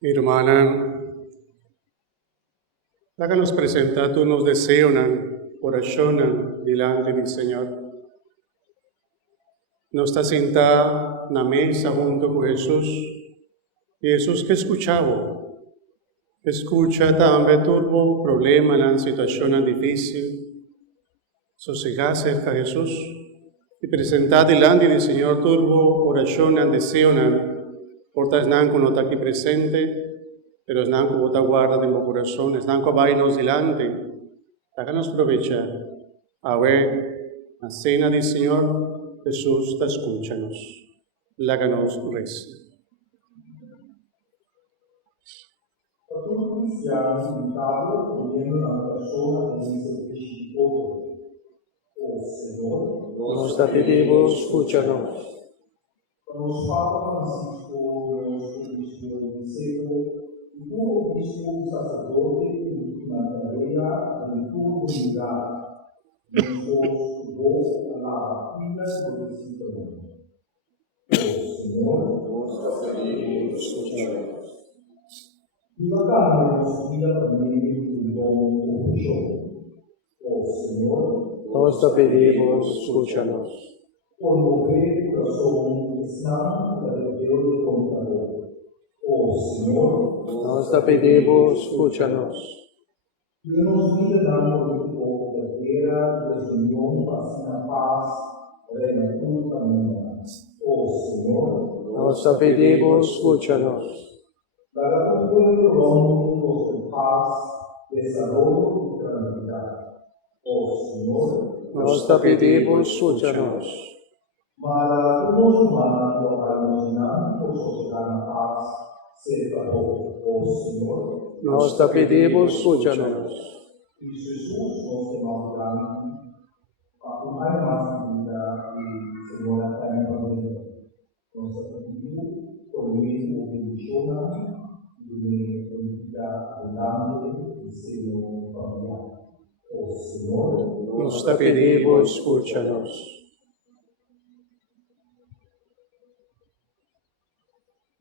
Mi hermana, háganos presentar unos deseos, oración delante del Señor. Nos está sentada en la mesa junto con Jesús, y Jesús que escucha también tuvo problema en la situación difícil, sosegar cerca de Jesús y presentar delante del Señor tuvo oración, deseo, portas nanco no está aquí presente, pero es nanco bota guarda de mi corazón, es nanco vainos delante, háganos aprovechar a ver la cena del Señor. Jesús, te escúchanos, láganos reza. Tutti siamo in tavolo cogliendo una persona che dice discepolo. O Signore, Nos te pedimos, escúchanos. con lo Papa Francisco, nostro discepolo, il tuo obispo sacerdote in Magdalena, del tuo comunità, nostro tuo alla fine del discepolo. O Signore, Nos te pedimos, escúchanos. divacamos vida también un don ufficiale. O Signore, Nos te pedimos, escúchanos. conmover corazón Islam la rebelión de contra Dios. Oh Señor, Nos te pedimos, escúchanos. Dios vida dando el poco de tierra, desunión, paz, reina junta mundo. Oh Señor, Nos te pedimos, escúchanos. para tu pueblo rompo de paz, desarrollo y tranquilidad. Oh Señor, Nos te pedimos, escúchanos. para todos humanos alucinando sociedad paz, cerca oh Señor. Nos te pedimos, escúchanos. Y Jesús nos demanda a una más vida y Señor acá en familia. Nos ha pedido por el mismo que funciona de política adelante y seno familiar. Oh Señor, Nos te pedimos, escúchanos.